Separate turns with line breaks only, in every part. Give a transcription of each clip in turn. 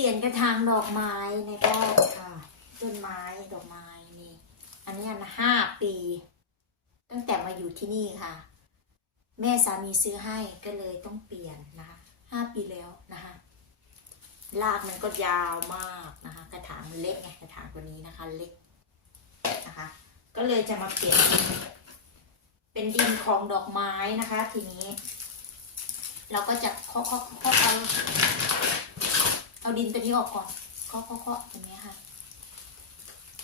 ปลี่ยนกระถางดอกไม้ในบ้านค่ะต้นไม้ดอกไม้นี่ อันนี้อันห้าปี ตั้งแต่มาอยู่ที่นี่ค่ะ แม่สามีซื้อให้ก็เลยต้องเปลี่ยนนะคะห้าปีแล้วนะคะรากมันก็ยาวมากนะคะ กระถางมันเล็กไงกระถางตัวนี้นะคะ เล็กนะคะ ก็เลยจะมาเปลี่ยน เป็นดินของดอกไม้นะคะ ทีนี้ เราก็จะเคาะเคาะเคาะเอา เอาดินตัวนี้ออกก่อนเคาะเคาะเคาะอย่างเงี้ยค่ะ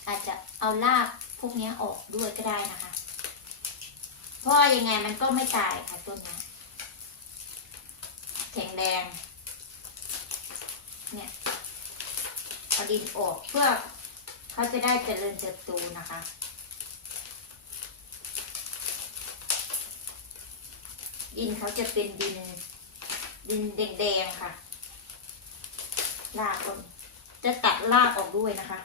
อาจจะเอารากพวกเนี้ยออกด้วยก็ได้นะคะ เพราะยังไงมันก็ไม่ตายค่ะต้นนี้แข็งแรงเนี่ยเอาดินออกเพื่อเขาจะได้เจริญเติบโตนะคะดินเขาจะเป็นดินดินแดงๆค่ะ รากก็จะตัดรากออกด้วยนะคะ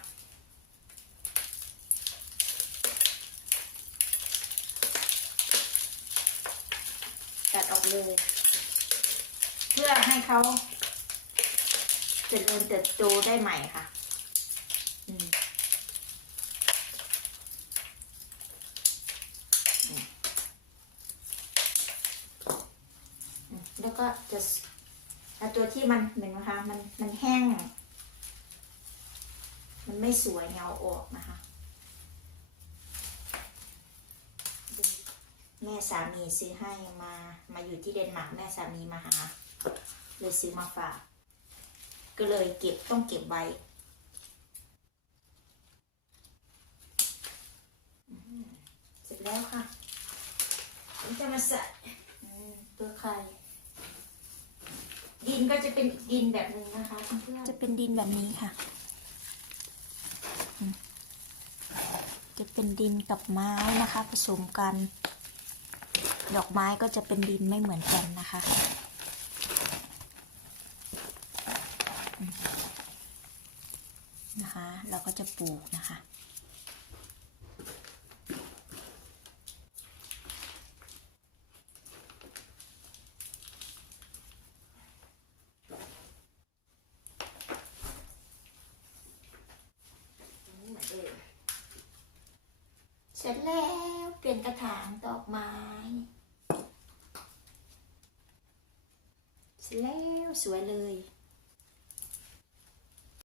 ตัดออกเลย เพื่อให้เขาเจริญเติบโตได้ใหม่ค่ะแล้วก็จะ เอาตัวที่มันเหมือนนะคะมันมันแห้ง มันไม่สวยเงาออกนะคะแม่สามีซื้อให้มามาอยู่ที่เดนมาร์กแม่สามีมาหาเลยซื้อมาฝาก ก็เลยเก็บต้องเก็บไว้เสร็จแล้วค่ะผมจะมาใส่ตัวไข่ ดินก็จะเป็นดินแบบนึงนะคะเพื่อนจะเป็นดินแบบนี้ค่ะ จะเป็นดินกับไม้นะคะ ผสมกัน ดอกไม้ก็จะเป็นดินไม่เหมือนกันนะคะนะคะ เราก็จะปลูกนะคะ เหมือนเดิมเส ร็จแล้วเปลี่ยนกระถางดอกไม้ เสร็จแล้วสวยเลย